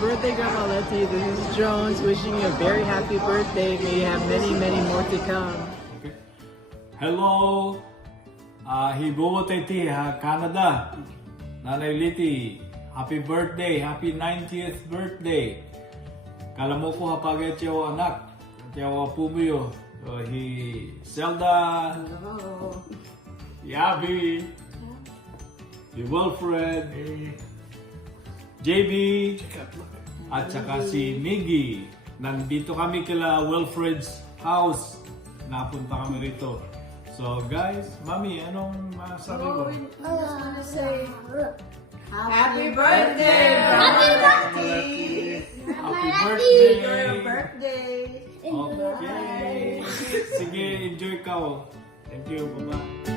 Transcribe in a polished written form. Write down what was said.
birthday, Grandma Letty. This is Jones wishing you a very happy birthday. May you have many, many more to come. Okay. Hello, Hibuwateti, Canada. Nanay Liti, happy birthday, happy 90th birthday. Kalamo ko hapagat yaw anak, yaw pumiyo. Zelda, Yabi, Wilfred, JB, at saka si Miggy. Nandito kami kila Wilfred's house. Napunta kami rito. So guys, Mami, anong masabi mo? I just want to say Happy birthday, Happy birthday! Happy birthday! Your birthday! Okay. Sige, enjoy ka. Thank you. Bye-bye.